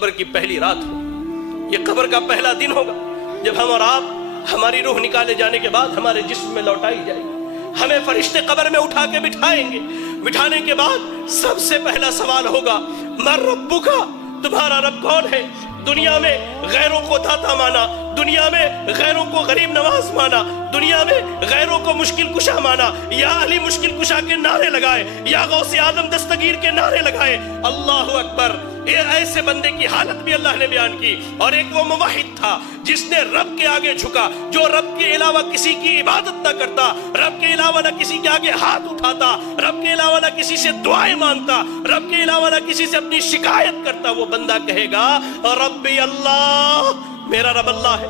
कब्र की पहली रात हो, ये कब्र का पहला दिन होगा जब हम और आप हमारी रूह निकाले जाने के बाद हमारे जिस्म में लौटाई जाएगी। हमें फरिश्ते कब्र में उठा के बिठाएंगे। बिठाने के बाद सबसे पहला सवाल होगा, मर रब्बुका, तुम्हारा रब कौन है? दुनिया में गैरों को दाता माना, दुनिया में गैरों को गरीब नवाज माना, दुनिया में गैरों को मुश्किल कुशा माना, या अली मुश्किल कुशा के नारे लगाए, या गौसे आदम दस्तगीर के नारे लगाए। अल्लाह अकबर। ये ऐसे बंदे की हालत भी अल्लाह ने बयान की। और एक वो मुवाहिद था जिसने रब के आगे झुका, जो रब के अलावा किसी की इबादत ना करता, रब के अलावा ना किसी के आगे हाथ उठाता, रब के अलावा ना किसी से दुआएं मांगता, रब के अलावा ना किसी से अपनी शिकायत करता। वो बंदा कहेगा, रब्बी अल्लाह, मेरा रब अल्लाह है,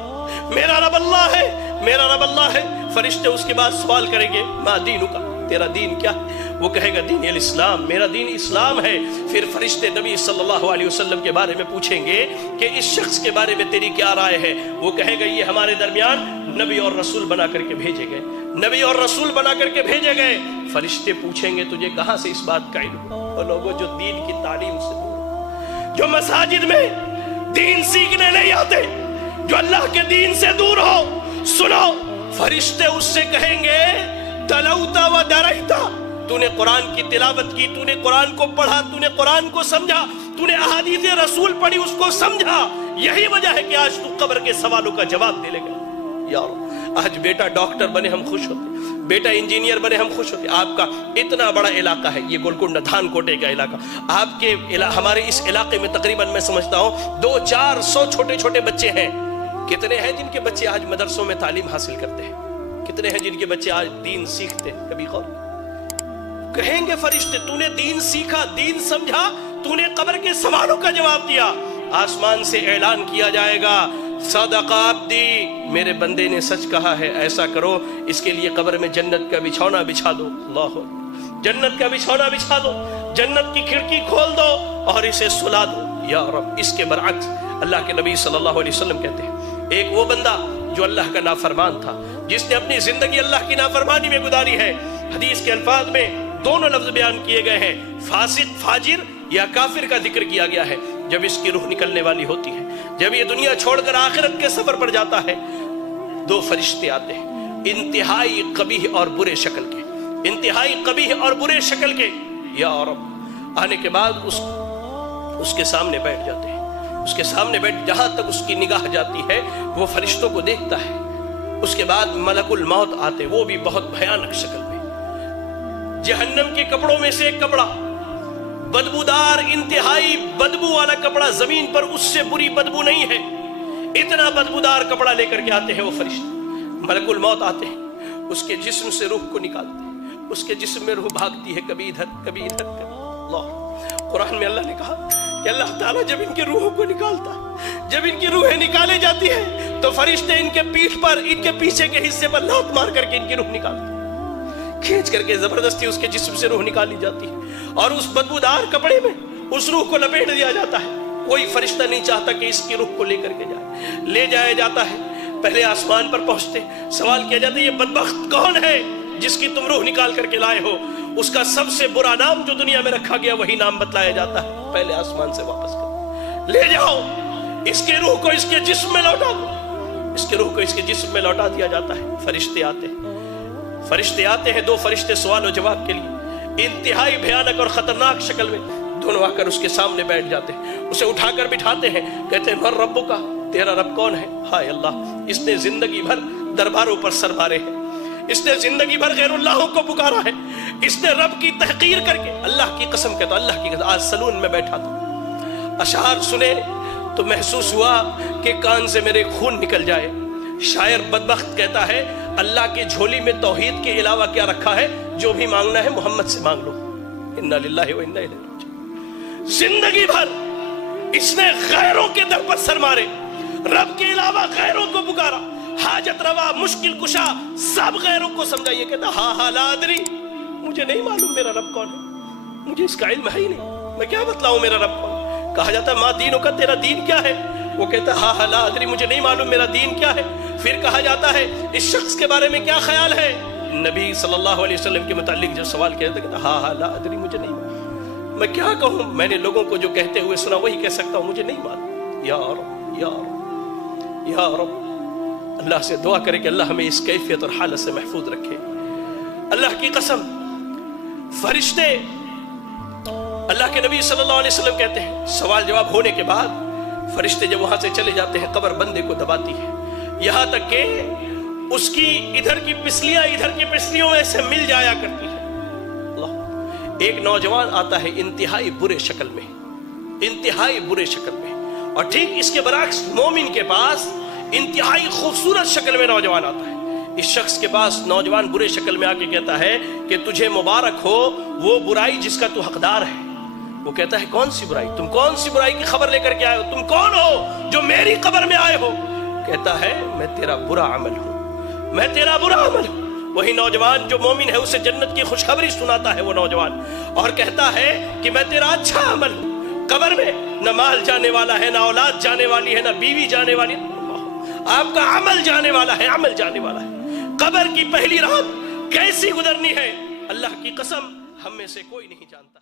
मेरा रब अल्लाह है, मेरा रब अल्लाह है। फरिश्ते उसके बाद सवाल करेंगे, मा दीनुका, तेरा दीन क्या है? वो कहेगा, दीन अल इस्लाम, मेरा दीन इस्लाम है। फिर फरिश्ते नबी सल्लल्लाहु अलैहि वसल्लम के बारे में पूछेंगे कि इस शख्स के बारे में तेरी क्या राय है? वो कहेगा, ये हमारे दरमियान नबी और रसूल बना करके भेजे गए, नबी और रसूल बना करके भेजे गए। फरिश्ते पूछेंगे, तुझे कहां से इस बात का इल्म? वो लोगों जो दीन की तालीम से दूर, जो मसाजिद में दीन सीखने नहीं आते, जो अल्लाह के दीन से दूर हो, सुनो, फरिश्ते उससे कहेंगे, तलौता व दरैता, तूने कुरान की तिलावत की, तूने कुरान को पढ़ा, तूने कुरान को समझा, तूने अहादीस रसूल पढ़ी, उसको समझा। यही वजह है कि आज तू कब्र के सवालों का जवाब दे लेगा। यार, आज बेटा डॉक्टर बने हम खुश होते, बेटा इंजीनियर बने हम खुश होते। आपका इतना बड़ा इलाका है, ये गोलकुंडा धानकोटे का इलाका, आपके हमारे इस इलाके में तकरीबन मैं समझता हूँ 200-400 छोटे छोटे बच्चे हैं। कितने हैं जिनके बच्चे आज मदरसों में तालीम हासिल करते हैं? कितने हैं जिनके बच्चे आज दीन सीखते हैं? कभी गौर कहेंगे फरिश्ते, तूने दीन सीखा, दीन समझा, तूने कब्र के सवालों का जवाब दिया। आसमान से ऐलान किया जाएगा, सदका अब्दी, मेरे बंदे ने सच कहा है, ऐसा करो, इसके लिए कब्र में जन्नत का बिछौना बिछा दो। अल्लाह, जन्नत का बिछौना बिछा दो, जन्नत की खिड़की खोल दो और इसे सुला दो। या रब, इसके बरअक्स अल्लाह के नबी सल्लल्लाहु अलैहि वसल्लम कहते हैं, एक वो बंदा जो अल्लाह का नाफरमान था, जिसने अपनी जिंदगी अल्लाह की नाफरमानी में गुजारी है। हदीस के अल्फाज में दोनों लफ्ज बयान किए गए हैं, फासिक, फाजिर या काफिर का जिक्र किया गया है। जब इसकी रूह निकलने वाली होती है, जब ये दुनिया छोड़कर आखिरत के सफर पर जाता है, दो फरिश्ते आते हैं, इंतहाई कबीह और बुरे शक्ल के, इंतहाई कबीह और बुरे शक्ल के। या रब, आने के बाद उसके सामने बैठ जाते हैं, उसके सामने बैठ, जहां तक उसकी निगाह जाती है वो फरिश्तों को देखता है। उसके बाद मलकुल मौत आते, वो भी बहुत भयानक शक्ल में, जहन्नम के कपड़ों में से एक कपड़ा, बदबूदार, इंतहाई बदबू वाला कपड़ा, जमीन पर उससे बुरी बदबू नहीं है, इतना बदबूदार कपड़ा लेकर के आते हैं वो फरिश्ते। मलकुल मौत आते हैं, उसके जिस्म से रूह को निकालते हैं, उसके जिस्म में रूह भागती है, कभी इधर कभी इधर। अल्लाह, कुरान में अल्लाह ने कहा कि अल्लाह ताला जब इनकी रूहों को निकालता, जब इनकी रूहें निकाले जाती है, तो फरिश्ते इनके पीठ पर, इनके पीछे के हिस्से पर लात मार करके इनकी रूह निकालते, खींच करके जबरदस्ती उसके जिस्म से रूह निकाली जाती है और उस बदबूदार कपड़े में उस रूह को लपेट दिया जाता है। कोई फरिश्ता नहीं चाहता कि इसकी रूह को लेकर के जाए, ले जाया जाता है। पहले आसमान पर पहुंचते सवाल किया जाता है, ये बदबख्त कौन है जिसकी तुम रूह निकाल करके लाए हो? उसका सबसे बुरा नाम जो दुनिया में रखा गया वही नाम बतलाया जाता है। पहले आसमान से वापस कर ले जाओ, इसके रूह को इसके जिस्म में लौटा दो, इसके रूह को इसके जिस्म में लौटा दिया जाता है। फरिश्ते आते हैं, फरिश्ते आते हैं, दो फरिश्ते सवाल और जवाब के लिए इंतहाई भयानक और खतरनाक शक्ल में दोनों आकर उसके सामने बैठ जाते हैं, उसे उठाकर बिठाते हैं, कहते हैं, मर रब्बुका, तेरा रब कौन है? हाय अल्लाह, इसने जिंदगी भर दरबारों पर सर मारे हैं, इसने जिंदगी भर गैरुल्लाहों को पुकारा है, इसने रब की तहकीर करके, अल्लाह की कसम कहता, अल्लाह की कसम, आज सलून में बैठा था, अशार सुने तो महसूस हुआ कि कान से मेरे खून निकल जाए। शायर बदबख्त कहता है, अल्लाह की झोली में तौहीद के अलावा क्या रखा है? जो भी मांगना है मोहम्मद से मांग लो। इन्ना लिल्लाहि व इन्ना इलैहि राजिऊन। जिंदगी भर इसने गैरों के दर पर सर मारे, रब के अलावा गैरों को पुकारा, हाजत रवा, मुश्किल कुशा, सब गैरों को समझा। ये कहता, हा हा ला अदरी, मुझे नहीं मालूम मेरा रब कौन है, मुझे इसका इल्म है ही नहीं, मैं क्या बतलाऊं मेरा रब कौन। कहा जाता, माँ दीनों का, तेरा दीन क्या है? वो कहता, हा हा ला अदरी, मुझे नहीं मालूम मेरा दीन क्या है। फिर कहा जाता है, इस शख्स के बारे में क्या ख्याल है? नबी सल्लल्लाहु अलैहि वसल्लम के मुतालिक जब सवाल किया था, कहता, हा हा ला अदरी, मुझे नहीं, मैं क्या कहूं, मैंने लोगों को जो कहते हुए सुना वही कह सकता हूं, मुझे नहीं मालूम। या रब, या रब, या रब, अल्लाह से दुआ करे कि अल्लाह हमें इस कैफियत और हालत से महफूज रखे। अल्लाह की कसम, फरिश्ते, अल्लाह के नबी सल्लल्लाहु अलैहि वसल्लम कहते हैं, सवाल जवाब होने के बाद फरिश्ते जब वहां से चले जाते हैं, कब्र बंदे को दबाती है, यहां तक कि उसकी इधर की पिछलियां इधर की पिछलियों में से मिल जाया करती है। एक नौजवान आता है इंतहाई बुरे शक्ल में, इंतहाई बुरे शक्ल में, और ठीक इसके बरक्स मोमिन के पास इंतहाई खूबसूरत शक्ल में नौजवान आता है। इस शख्स के पास नौजवान बुरे शक्ल में आके कहता है कि तुझे मुबारक हो वो बुराई जिसका तू हकदार है। वो कहता है कौन सी बुराई, तुम कौन सी बुराई की खबर लेकर के आए हो, तुम कौन हो जो मेरी कब्र में आए हो? कहता है मैं तेरा बुरा अमल हूं, मैं तेरा बुरा अमल हूं। वही नौजवान जो मोमिन है उसे जन्नत की खुशखबरी सुनाता है वो नौजवान, और कहता है कि मैं तेरा अच्छा अमल हूं। कब्र में न माल जाने वाला है, ना औलाद जाने वाली है, ना बीवी जाने वाली है, आपका अमल जाने वाला है, अमल जाने वाला है। कब्र की पहली रात कैसी गुजरनी है, अल्लाह की कसम हम में से कोई नहीं जानता।